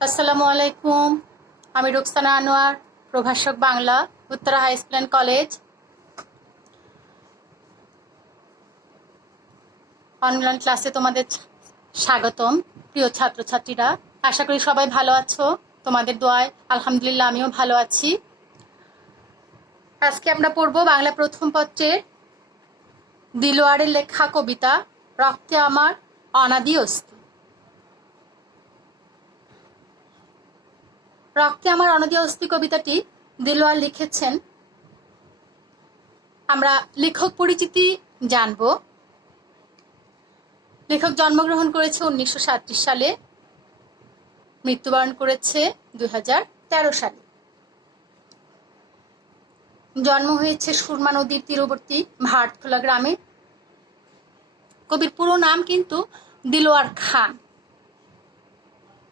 আসসালামু আলাইকুম। আমি রুকসানা আনোয়ার, প্রভাষক Bangla, Uttara high school and college. Online ক্লাসে তোমাদের স্বাগতম। প্রিয় ছাত্রছাত্রীরা, আশা করি সবাই ভালো আছো। তোমাদের দোয়ায় আলহামদুলিল্লাহ আমিও ভালো আছি। আজকে আমরা পড়ব বাংলা প্রথম পত্রের দিলোয়ারের লেখা কবিতা রক্তে আমার অনাদি অস্তি। রক্তে আমার অনাদি অস্তি কবিতাটি দিলোয়ার লিখেছেন। আমরা লেখক পরিচিতি জানব। লেখক জন্মগ্রহণ করেছে 1937 সালে, মৃত্যুবরণ করেছে 2013 সালে। জন্ম হয়েছে সুরমা নদীর তীরবর্তী ভাটখোলা গ্রামে। কবির পুরো নাম কিন্তু দিলোয়ার খান,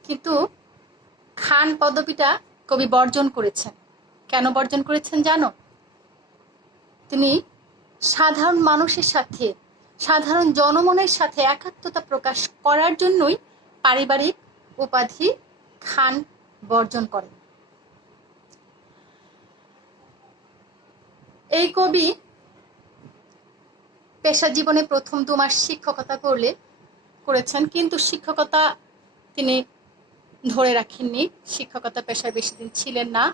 কিন্তু খান পদবিটা কবি বর্জন করেছেন। কেন বর্জন করেছেন জানো? তিনি সাধারণ মানুষের সাথে, সাধারণ জনমনের সাথে একাত্মতা প্রকাশ করার জন্যই পারিবারিক উপাধি খান বর্জন করেন। এই কবি পেশা জীবনে প্রথম 2 মাস শিক্ষকতা করেছেন, কিন্তু শিক্ষকতা তিনি ধরে রাখেননি। শিক্ষকতা পেশায় বেশি দিন ছিলেন না।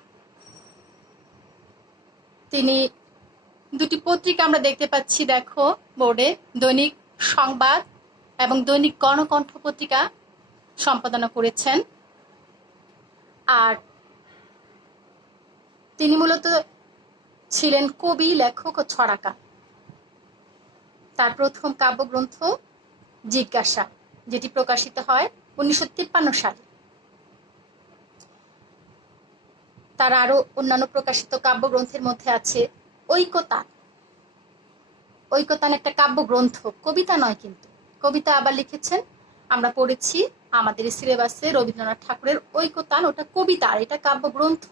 তিনি 2টি পত্রিকা আমরা দেখতে পাচ্ছি, দেখো বোর্ডে, দৈনিক সংবাদ এবং দৈনিক গণকণ্ঠ পত্রিকা সম্পাদনা করেছেন। আর তিনি মূলত ছিলেন কবি, লেখক ও ছড়াকার। তার প্রথম কাব্যগ্রন্থ জিজ্ঞাসা, যেটি প্রকাশিত হয় 1953 সালে। তার আরো অন্যান্য প্রকাশিত কাব্যগ্রন্থের মধ্যে আছে ঐকতান। ঐকতান একটা কাব্যগ্রন্থ, কবিতা নয় কিন্তু। কবিতা আবার লিখেছেন, আমরা পড়েছি আমাদের সিলেবাসে, রবীন্দ্রনাথ ঠাকুরের ঐকতান, ওটা কবিতা আর এটা কাব্যগ্রন্থ।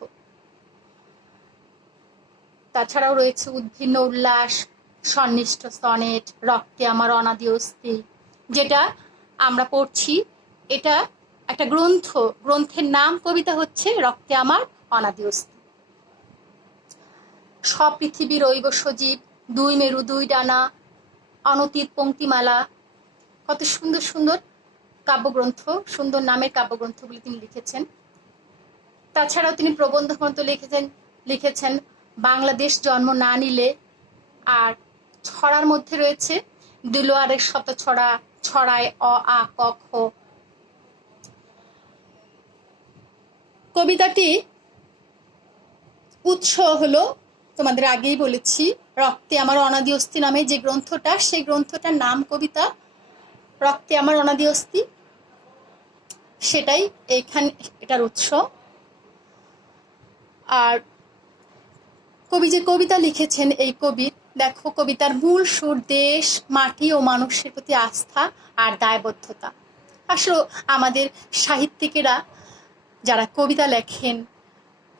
তাছাড়াও রয়েছে উদ্ভিন্ন উল্লাস, সন্নিষ্ঠ সনেট, রক্তে আমার অনাদি অস্তি, যেটা আমরা পড়ছি। এটা একটা গ্রন্থ, গ্রন্থের নাম কবিতা হচ্ছে রক্তে আমার অনাদি অস্তি। সপৃথিবীর ঐব সজীব, 2 মেরু 2 ডানা, অনতীত পঙ্ক্তিমালা, কত সুন্দর সুন্দর কাব্যগ্রন্থ, সুন্দর নামের কাব্যগ্রন্থগুলি তিনি লিখেছেন। তাছাড়াও তিনি প্রবন্ধ গ্রন্থ লিখেছেন বাংলাদেশ জন্ম না নিলে। আর ছড়ার মধ্যে রয়েছে দিলোয়ারের শত ছড়া, ছড়ায় অ আ ক খ। কবিতাটি উৎস হলো, তোমাদের আগেই বলেছি, রক্তে আমার অনাদি অস্তি নামে যে গ্রন্থটা, সেই গ্রন্থটার নাম কবিতা রক্তে আমার অনাদি অস্তি, সেটাই এটার উৎস। আর কবি যে কবিতা লিখেছেন, এই কবির, দেখো, কবিতার মূল সুর দেশ, মাটি ও মানুষের প্রতি আস্থা আর দায়বদ্ধতা। আসলে আমাদের সাহিত্যিকেরা যারা কবিতা লেখেন,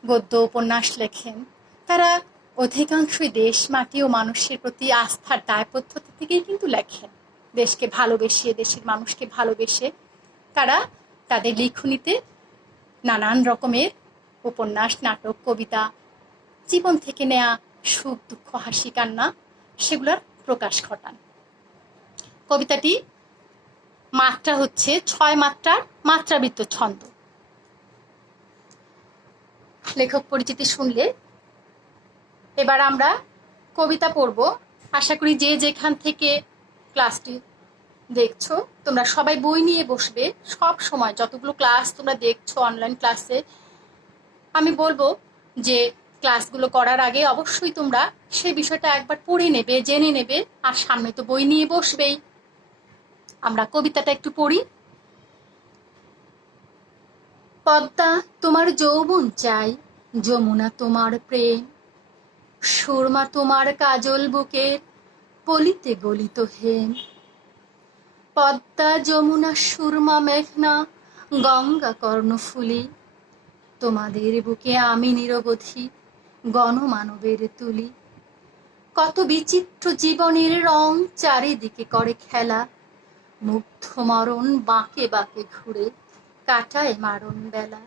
গদ্য উপন্যাস লেখেন, তারা অধিকাংশই দেশ, মাটি ও মানুষের প্রতি আস্থার দায়বদ্ধতা থেকেই কিন্তু লেখেন। দেশকে ভালোবেসে, দেশের মানুষকে ভালোবেসে তারা তাদের লিখনীতে নানান রকমের উপন্যাস, নাটক, কবিতা, জীবন থেকে নেয়া সুখ, দুঃখ, হাসি, কান্না, সেগুলোর প্রকাশ ঘটান। কবিতাটি মাত্রা হচ্ছে 6 মাত্রার মাত্রাবৃত্ত ছন্দ। লেখক পরিচিতি শুনলে এবার আমরা কবিতা পড়ব। আশা করি যে যেখান থেকে ক্লাসটি দেখছো, তোমরা সবাই বই নিয়ে বসবে। সব সময় যতগুলো ক্লাস তোমরা দেখছো অনলাইন ক্লাসে, আমি বলবো যে ক্লাসগুলো করার আগে অবশ্যই তোমরা সেই বিষয়টা একবার পড়ে নেবে, জেনে নেবে। আর সামনে তো বই নিয়ে বসবেই। আমরা কবিতাটা একটু পড়ি। পদ্মা তোমার যৌবন চাই, যমুনা তোমার প্রেম, সুরমা তোমার কাজল বুকের পলিতে গলিত হেম। পদ্মা যমুনা সুরমা মেঘনা গঙ্গা কর্ণফুলি, তোমাদের বুকে আমি নিরবধি গণমানবের তুলি। কত বিচিত্র জীবনের রং চারিদিকে করে খেলা, মুগ্ধ মরণ বাঁকে বাঁকে ঘুরে কাটায় মারণ বেলা।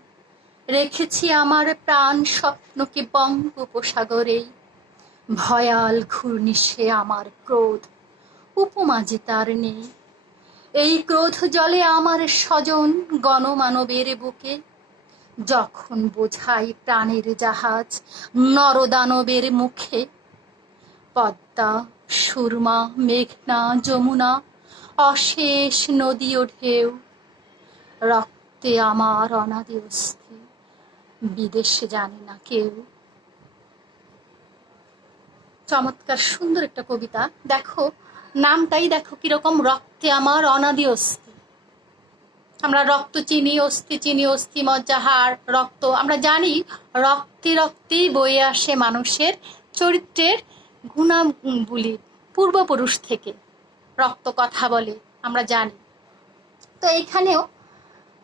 রেখেছি আমার প্রাণ স্বপ্নকে বঙ্গোপসাগরে, ভয়াল ঘূর্ণিসে আমার ক্রোধ, উপমা যে তার নেই। এই ক্রোধ জলে আমার স্বজন গণমানবের বুকে, যখন বোঝাই প্রাণের জাহাজ নরদানবের মুখে। পদ্মা, সুরমা, মেঘনা, যমুনা, অশেষ নদী ও ঢেউ, রক্তে আমার অনাদি অস্থি, বিদেশে জানে না কেউ। চমৎকার সুন্দর একটা কবিতা। দেখো নামটাই দেখো কিরকম, রক্তে আমার অনাদি অস্থি। আমরা রক্ত চিনি, অস্থি চিনি, অস্থি মজ্জা হাড় রক্ত। আমরা জানি রক্তে রক্তেই বয়ে আসে মানুষের চরিত্রের গুণাবলী, পূর্বপুরুষ থেকে রক্ত কথা বলে, আমরা জানি। তো এইখানেও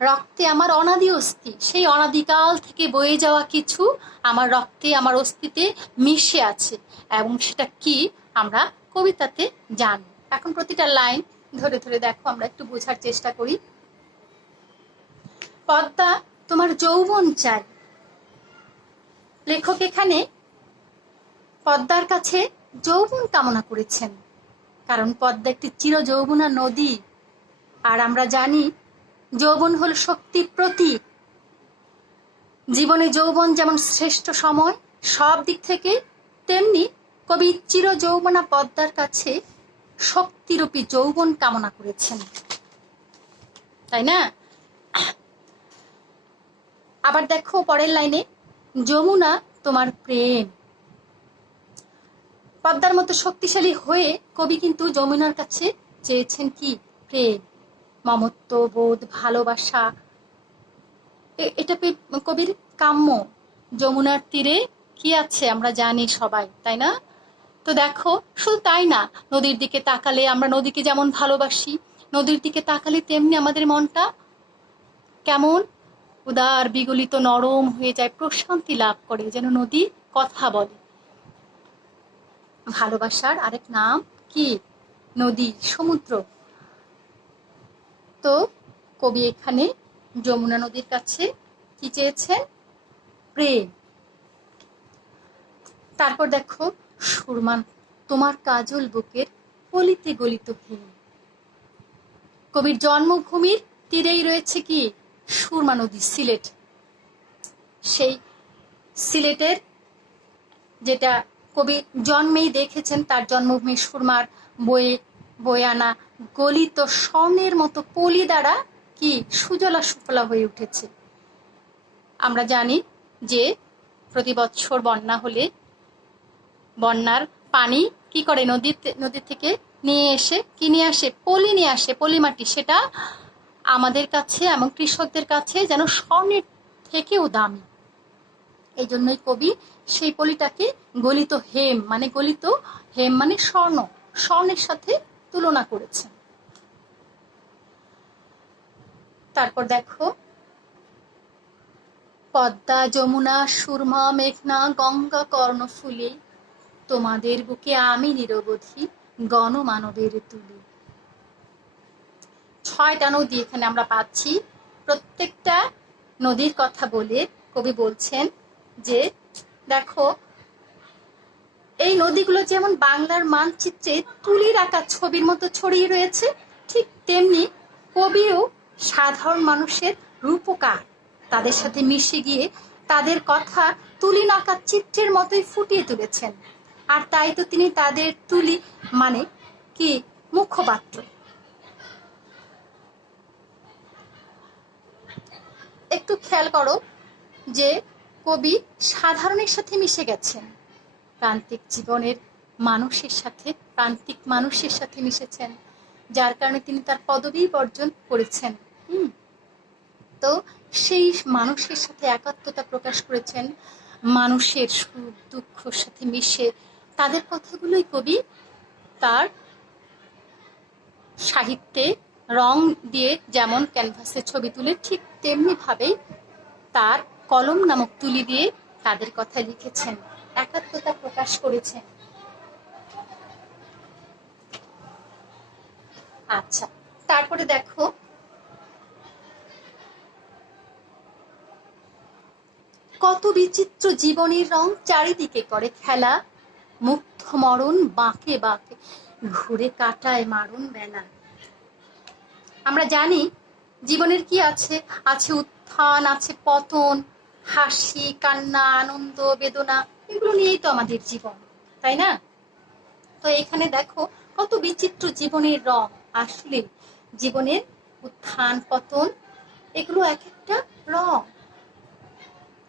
রক্তে আমার অনাদি অস্থি, সেই অনাদিকাল থেকে বয়ে যাওয়া কিছু আমার রক্তে, আমার অস্থিতে মিশে আছে, এবং সেটা কি আমরা কবিতাতে জানি। এখন প্রতিটা লাইন ধরে ধরে দেখো, আমরা একটু বোঝার চেষ্টা করি। পদ্মা, তোমার যৌবন চাই। লেখক এখানে পদ্মার কাছে যৌবন কামনা করেছেন, কারণ পদ্মা একটি চির যৌবনা নদী। আর আমরা জানি যৌবন হল শক্তির প্রতীক। জীবনে যৌবন যেমন শ্রেষ্ঠ সময় সব দিক থেকে, তেমনি কবি চির যৌবনা পদ্মার কাছে শক্তিরূপী যৌবন কামনা করেছেন, তাই না? আবার দেখো পরের লাইনে, যমুনা তোমার প্রেম। পদ্মার মতো শক্তিশালী হয়ে কবি কিন্তু যমুনার কাছে চেয়েছেন কি? প্রেম, মমত্ব বোধ, ভালোবাসা। এটা কবির কাম্য। যমুনার তীরে কি আছে আমরা জানি সবাই, তাই না? তো দেখো শুধু তাই না, নদীর দিকে তাকালে আমরা নদীকে যেমন ভালোবাসি, নদীর দিকে তাকালে তেমনি আমাদের মনটা কেমন উদার, বিগলিত, নরম হয়ে যায়, প্রশান্তি লাভ করে, যেন নদী কথা বলে। ভালোবাসার আরেক নাম কি? নদী, সমুদ্র। তো কবি এখানে যমুনা নদীর কাছে কি চেয়েছেন? প্রেম। তারপর দেখো, সুরমান, তোমার কাজল বুকের গলিতে গলিত হিম। কবির জন্মভূমির তীরেই রয়েছে কি? সুরমা নদী, সিলেট। সেই সিলেটের যেটা কবি জন্মেই দেখেছেন, তার জন্মভূমি সুরমার বয়ে বয়ে আনা গলিত স্বর্ণের মতো পলি দ্বারা কি সুজলা সুফলা হয়ে উঠেছে। আমরা জানি যে প্রতি বছর বন্যা হলে বন্যার পানি কি করে, নদীর থেকে নিয়ে এসে কি নিয়ে আসে? পলি নিয়ে আসে, পলি মাটি। সেটা আমাদের কাছে এবং কৃষকদের কাছে যেন স্বর্ণের থেকেও দামি। এই জন্যই কবি সেই পলিটাকে গলিত হেম মানে স্বর্ণের সাথে তুলনা করেছেন। তারপর দেখো, পদ্মা, যমুনা, সুরমা, মেঘনা, গঙ্গা, কর্ণফুলী, তোমাদের বুকে আমি নিরবধি গণমানবের তুলি। 6টা নদী এখানে আমরা পাচ্ছি। প্রত্যেকটা নদীর কথা বলে কবি বলছেন যে দেখো, এই নদীগুলো যেমন বাংলার মানচিত্রে তুলির আঁকা ছবির মতো ছড়িয়ে রয়েছে, ঠিক তেমনি কবিও সাধারণ মানুষের রূপকার, তাদের সাথে মিশে গিয়ে তাদের কথা তুলি আঁকা চিত্রের মতোই ফুটিয়ে তুলেছেন। আর তাই তো তিনি তাদের তুলি মানে কি মুখপাত্র। একটু খেয়াল করো যে কবি সাধারণের সাথে মিশে গেছেন, প্রান্তিক জীবনের প্রান্তিক মানুষের সাথে মিশেছেন, যার কারণে তিনি তার পদবী অর্জন করেছেন। তো সেই মানুষের সাথে একাত্মতা প্রকাশ করেছেন, মানুষের সুখ দুঃখের সাথে মিশে তাদের কথাগুলোই কবি তার সাহিত্যে রং দিয়ে যেমন ক্যানভাসে ছবি তুলে, ঠিক তেমনি ভাবেই তার কলম নামক তুলি দিয়ে তাদের কথা লিখেছেন, একাত্মতা প্রকাশ করেছেন। আচ্ছা, তারপরে দেখো, কত বিচিত্র জীবনের রং চারিদিকে করে খেলা, মুগ্ধ মরণ বাঁকে বাঁকে ঘুরে কাটায় মারণ বেলা। আমরা জানি জীবনের কি আছে, আছে উত্থান, আছে পতন, হাসি কান্না আনন্দ বেদনা, এগুলো নিয়েই তো আমাদের জীবন, তাই না? তো এখানে দেখো কত বিচিত্র জীবনের রং। আসলে জীবনের উত্থান পতন এগুলো এক একটা রং।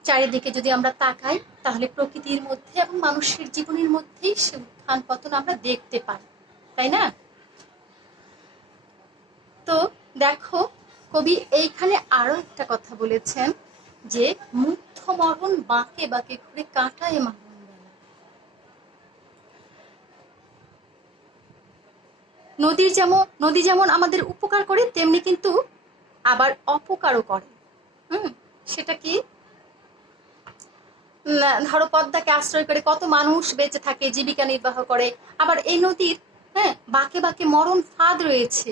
চারিদিকে যদি আমরা তাকাই তাহলে প্রকৃতির মধ্যে এবং মানুষের জীবনের মধ্যেই সে উত্থান পতন আমরা দেখতে পাই, তাই না? তো দেখো কবি এইখানে আরো একটা কথা বলেছেন যে মুগ্ধ মরণ বাঁকে বাঁকে ঘুরে কাটায় মারণ বেলা। নদী যেমন আমাদের উপকার করে তেমনি কিন্তু আবার অপকারও করে। সেটা কি? ধরো পদ্মাকে আশ্রয় করে কত মানুষ বেঁচে থাকে, জীবিকা নির্বাহ করে। আবার এই নদীর বাঁকে বাঁকে মরণ ফাঁদ রয়েছে।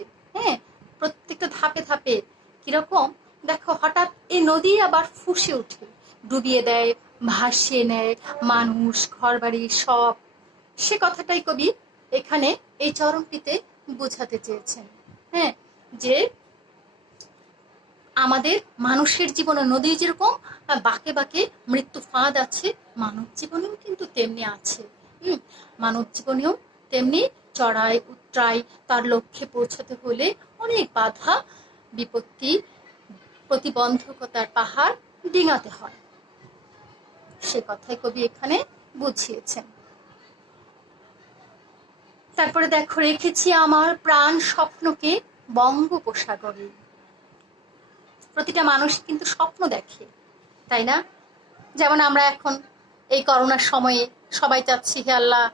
প্রত্যেকটা ধাপে ধাপে কিরকম দেখো, হঠাৎ এই নদী আবার ফুঁসে উঠে ডুবিয়ে দেয়, ভাসিয়ে নেয় মানুষ ঘরবাড়ি সব। সে কথাটাই কবি এখানে এই চরণটিতে বোঝাতে চেয়েছেন। যে আমাদের মানুষের জীবনে নদী যেরকম বাঁকে বাঁকে মৃত্যু ফাঁদ আছে, মানব জীবনেও কিন্তু তেমনি আছে। মানব জীবনেও তেমনি চড়াই উতরাই তার লক্ষ্যে পৌঁছাতে হলে অনেক বাধা বিপত্তি প্রতিবন্ধকতার পাহাড় ডিঙাতে হয়। সে কথাই কবি এখানে বুঝিয়েছেন। তারপরে দেখো, রেখেছি আমার প্রাণ স্বপ্নকে বঙ্গোপসাগরে। প্রতিটা মানুষ কিন্তু স্বপ্ন দেখে, তাই না? যেমন আমরা এখন এই করোনার সময়ে সবাই চাচ্ছি, হে আল্লাহ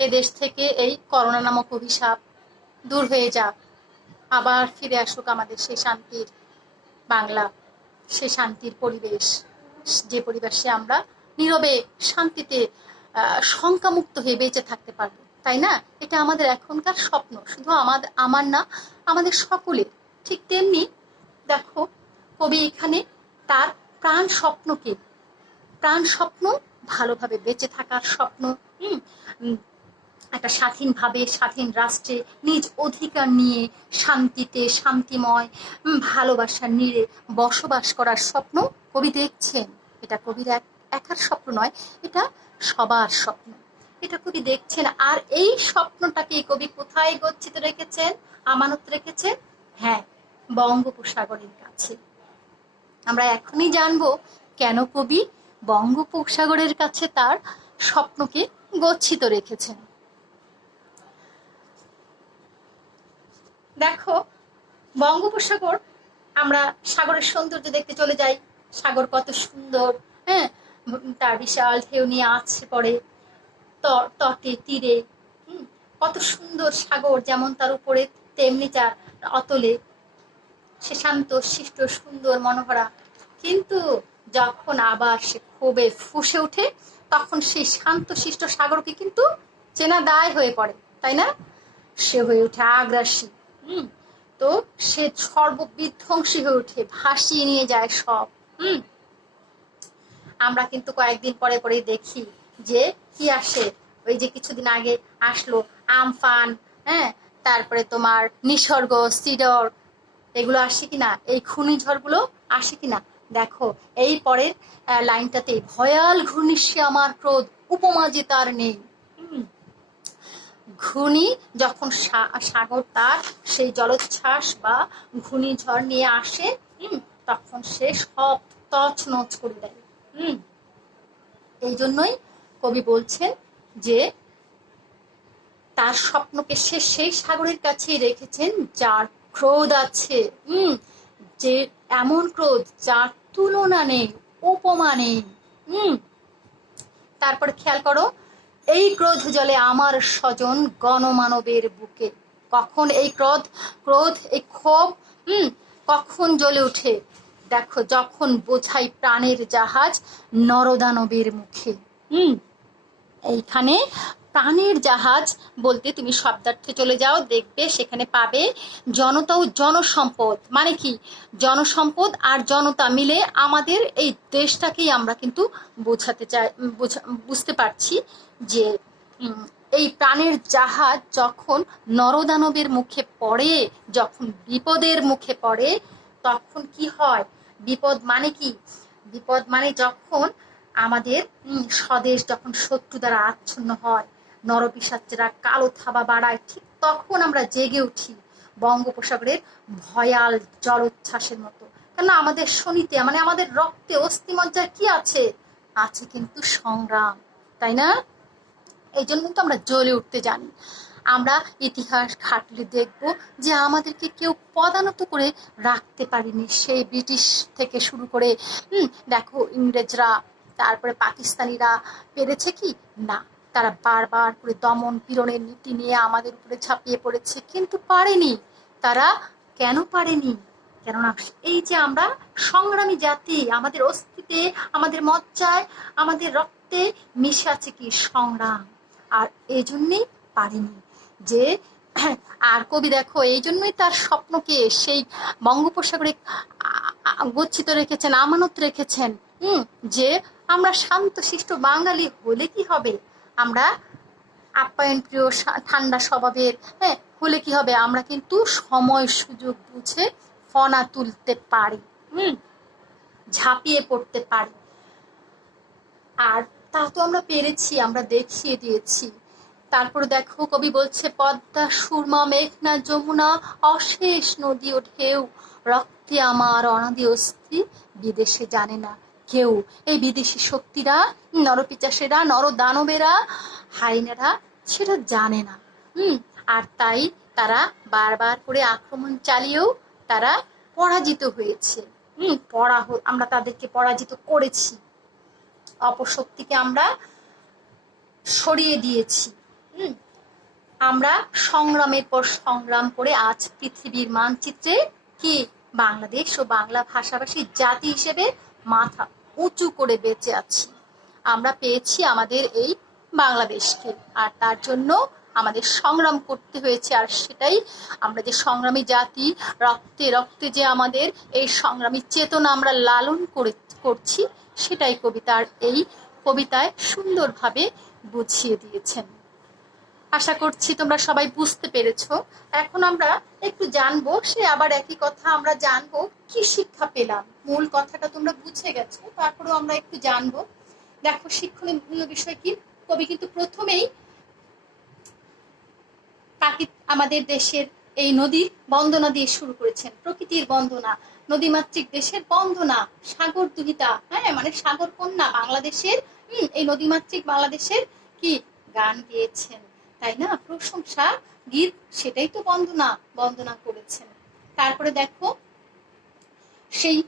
এ দেশ থেকে এই করোনা নামক অভিশাপ দূর হয়ে যাক, আবার ফিরে আসুক আমাদের সেই শান্তির বাংলা, সেই শান্তির পরিবেশ, যে পরিবেশে আমরা নীরবে শান্তিতে শঙ্কামুক্ত হয়ে বেঁচে থাকতে পারবো, তাই না? এটা আমাদের এখনকার স্বপ্ন, শুধু আমার না, আমাদের সকলের। ঠিক তেমনি দেখো কবি এখানে তার প্রাণ স্বপ্ন ভালোভাবে বেঁচে থাকার স্বপ্ন, একটা স্বাধীনভাবে স্বাধীন রাষ্ট্রে নিজ অধিকার নিয়ে শান্তিতে শান্তিময় ভালোবাসার নীড়ে বসবাস করার স্বপ্ন কবি দেখছেন। এটা কবির একার স্বপ্ন নয়, এটা সবার স্বপ্ন, এটা কবি দেখছেন। আর এই স্বপ্নটাকে কবি কোথায় গচ্ছিত রেখেছেন, আমানত রেখেছেন? বঙ্গোপসাগরের কাছে। আমরা এখনই জানবো কেন কবি বঙ্গোপসাগরের কাছে তার স্বপ্নকে গচ্ছিত রেখেছেন। দেখো বঙ্গোপসাগর, আমরা সাগরের সৌন্দর্য দেখতে চলে যাই। সাগর কত সুন্দর, তার বিশাল ঢেউ নিয়ে আছড়ে পড়ে তটে তীরে। কত সুন্দর সাগর, যেমন তার উপরে তেমনি তার অতলে, সে শান্ত শিষ্ট সুন্দর মনোহরা। কিন্তু যখন আবার সে ক্ষোভে ফুঁসে ওঠে, তখন সেই শান্ত শিষ্ট সাগরকে কিন্তু চেনা দায় হয়ে পড়ে, তাই না? সে হয়ে ওঠে আগ্রাসী। তো সে সর্ববিধ্বংসী হয়ে ওঠে, ভাসিয়ে নিয়ে যায় সব। আমরা কিন্তু কয়েকদিন পরে পরে দেখি যে কি আসে, ওই যে কিছুদিন আগে আসলো আমফান, তারপরে তোমার নিসর্গ সিডর, এগুলো আসে কিনা, এই ঘূর্ণিঝড়গুলো আসে কিনা। দেখো এই পরের লাইনটাতে, ভয়াল ঘূর্ণিশ্বে আমার ক্রোধ, উপমা যে তার নেই। ঘূর্ণি যখন সাগর তার সেই জলোচ্ছ্বাস বা ঘূর্ণিঝড় নিয়ে আসে, তখন সে সব তছনছ করে দেয়। এই জন্যই কবি বলছেন যে তার স্বপ্নকে সে সেই সাগরের কাছেই রেখেছেন যার ক্রোধ আছে, যে এমন ক্রোধ যার তুলনা নেই, উপমা নেই। তারপর খেয়াল করো, এই ক্রোধ জলে আমার স্বজন গণমানবের বুকে। কখন এই ক্রোধ এই ক্ষোভ কখন জ্বলে উঠে? দেখো যখন বোঝাই প্রাণের জাহাজ নরদানবের মুখে। এইখানে প্রাণের জাহাজ বলতে তুমি শব্দার্থে চলে যাও, দেখবে সেখানে পাবে জনতা ও জনসম্পদ। মানে কি, জনসম্পদ আর জনতা মিলে আমাদের এই দেশটাকেই আমরা কিন্তু বোঝাতে চাই, বুঝতে পারছি যে এই প্রাণের জাহাজ যখন নরদানবের মুখে পড়ে, যখন বিপদের মুখে পড়ে, তখন কি হয়? বিপদ মানে কি? বিপদ মানে যখন আমাদের স্বদেশ যখন শত্রু দ্বারা আচ্ছন্ন হয়, নরপিশাচেরা কালো থাবা বাড়ায়, ঠিক তখন আমরা জেগে উঠি বঙ্গোপসাগরের ভয়াল জলোচ্ছ্বাসের মতো। কেন আমাদের শনিতে, মানে আমাদের রক্তে অস্থিমজ্জায় কি আছে? আছে কিন্তু সংগ্রাম, তাই না? এই জন্য কিন্তু আমরা জ্বলে উঠতে জানি। আমরা ইতিহাস ঘাটলে দেখব যে আমাদেরকে কেউ পদানত করে রাখতে পারেনি। সেই ব্রিটিশ থেকে শুরু করে দেখো ইংরেজরা, তারপরে পাকিস্তানিরা পেরেছে কি না, তারা বারবার করে দমন পীড়নের নীতি নিয়ে আমাদের উপরে ঝাঁপিয়ে পড়েছে, কিন্তু পারেনি। তারা কেন পারেনি? কেননা এই যে আমরা সংগ্রামী জাতি, আমাদের অস্তিত্বে, আমাদের মজ্জায়, আমাদের রক্তে মিশে আছে কি সংগ্রাম, আর এই জন্যেই পারেনি। যে আর কবি দেখো এই জন্যই তার স্বপ্নকে সেই বঙ্গোপসাগরে গচ্ছিত রেখেছেন, আমানত রেখেছেন, যে আমরা শান্তশিষ্ট বাঙালি হলে কি হবে, আমরা আপ্যায়ন প্রিয় ঠান্ডা স্বভাবের হলে কি হবে, আমরা কিন্তু সময় সুযোগ বুঝে ফনা তুলতে পারি, ঝাঁপিয়ে পড়তে পারি। আর তা তো আমরা পেরেছি, আমরা দেখিয়ে দিয়েছি। তারপরে দেখো কবি বলছে, পদ্মা সুরমা মেঘনা যমুনা অশেষ নদী ও ঢেউ, রক্তে আমার অনাদি অস্থি বিদেশে জানে না কেউ। এই বিদেশি শক্তিরা, নরপিচাসেরা, নরদানবেরা, হাইনারা সেটা জানে না। আর তাই তারা বারবার করে আক্রমণ চালিয়েও তারা পরাজিত হয়েছে। আমরা তাদেরকে পরাজিত করেছি, অপশক্তিকে আমরা সরিয়ে দিয়েছি। আমরা সংগ্রামের পর সংগ্রাম করে আজ পৃথিবীর মানচিত্রে কি বাংলাদেশ ও বাংলা ভাষাভাষী জাতি হিসেবে মাথা উঁচু করে বেঁচে আছি। আমরা পেয়েছি আমাদের এই বাংলাদেশকে, আর তার জন্য আমাদের সংগ্রাম করতে হয়েছে। আর সেটাই আমরা যে সংগ্রামী জাতি, রক্তে রক্তে যে আমাদের এই সংগ্রামী চেতনা আমরা লালন করছি, সেটাই কবিতার এই কবিতায় সুন্দরভাবে বুঝিয়ে দিয়েছেন। আশা করছি তোমরা সবাই বুঝতে পেরেছো। এখন আমরা একটু জানবো, সে আবার একই কথা আমরা জানবো কি শিক্ষা পেলাম। মূল কথাটা তোমরা বুঝে গেছো, তারপরেও আমরা একটু জানবো। দেখো শিক্ষণীয় বিষয় কি, কবি কিন্তু প্রথমেই আমাদের দেশের এই নদীর বন্দনা দিয়ে শুরু করেছেন, প্রকৃতির বন্দনা, নদীমাতৃক দেশের বন্দনা, সাগর দুহিতা, মানে সাগর কন্যা বাংলাদেশের, এই নদীমাতৃক বাংলাদেশের কি গান গেয়েছেন, তাই না? প্রশংসা গীত, সেটাই তো বন্দনা করেছেন। তারপরে দেখো সেই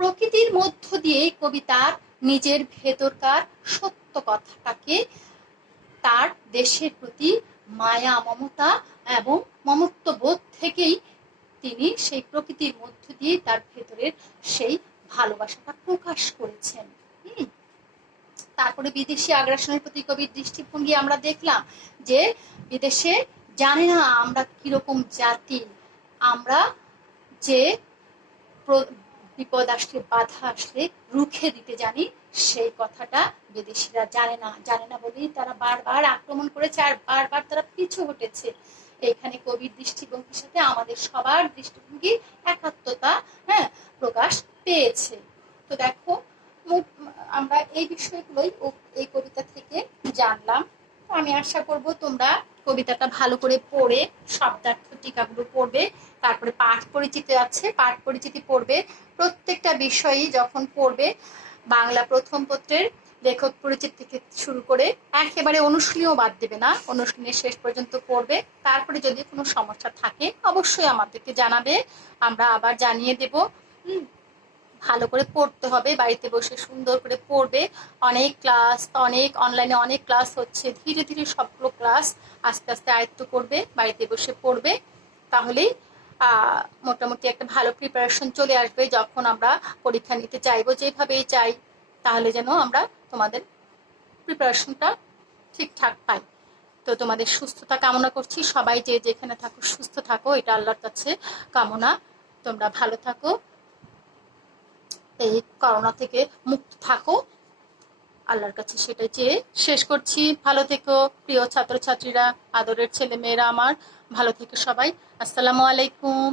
প্রকৃতির মধ্য দিয়ে কবিতার নিজের ভেতরকার সত্য কথাটাকে, তার দেশের প্রতি মায়া মমতা এবং মমত্ববোধ থেকেই তিনি সেই প্রকৃতির মধ্য দিয়ে তার ভেতরের সেই ভালোবাসাটা প্রকাশ করেছেন। তারপরে বিদেশি আগ্রাসনের প্রতি কবির দৃষ্টিভঙ্গি আমরা দেখলাম, যে বিদেশে জানে না আমরা কিরকম জাতি, আমরা যে বিপদ আসলে, বাধা আসলে রুখে দিতে জানি, সেই কথাটা বিদেশিরা জানে না বলেই তারা বারবার আক্রমণ করেছে, আর বারবার তারা পিছু হটেছে। এখানে কবির দৃষ্টিভঙ্গির সাথে আমাদের সবার দৃষ্টিভঙ্গি একাত্মতা প্রকাশ পেয়েছে। তো দেখো আমরা এই বিষয়গুলোই এই কবিতা থেকে জানলাম। আমি আশা করব তোমরা কবিতাটা ভালো করে পড়ে শব্দার্থ টিকাগুলো পড়বে, তারপরে পাঠ পরিচিতি আছে, পাঠ পরিচিতি পড়বে। প্রত্যেকটা বিষয়ই যখন পড়বে, বাংলা প্রথম পত্রের লেখক পরিচিতি থেকে শুরু করে একেবারে অনুশীলনীও বাদ দেবে না, অনুশীলনের শেষ পর্যন্ত পড়বে। তারপরে যদি কোনো সমস্যা থাকে অবশ্যই আমাদেরকে জানাবে, আমরা আবার জানিয়ে দেব। ভালো করে পড়তে হবে, বাড়িতে বসে সুন্দর করে পড়বে। অনেক ক্লাস, অনেক অনলাইনে অনেক ক্লাস হচ্ছে, ধীরে ধীরে সবগুলো ক্লাস আস্তে আস্তে আয়ত্ত করবে, বাড়িতে বসে পড়বে। তাহলেই মোটামুটি একটা ভালো প্রিপারেশন চলে আসবে। যখন আমরা পরীক্ষা নিতে চাইবো, যেভাবেই চাই, তাহলে যেন আমরা তোমাদের প্রিপারেশনটা ঠিকঠাক পাই। তো তোমাদের সুস্থতা কামনা করছি। সবাই যে যেখানে থাকো সুস্থ থাকো, এটা আল্লাহর কাছে কামনা। তোমরা ভালো থাকো, এই করোনা থেকে মুক্ত থাকো, আল্লাহর কাছে সেটাই চেয়ে শেষ করছি। ভালো থেকো প্রিয় ছাত্রছাত্রীরা, আদরের ছেলে মেয়েরা আমার, ভালো থেকো সবাই। আসসালামু আলাইকুম।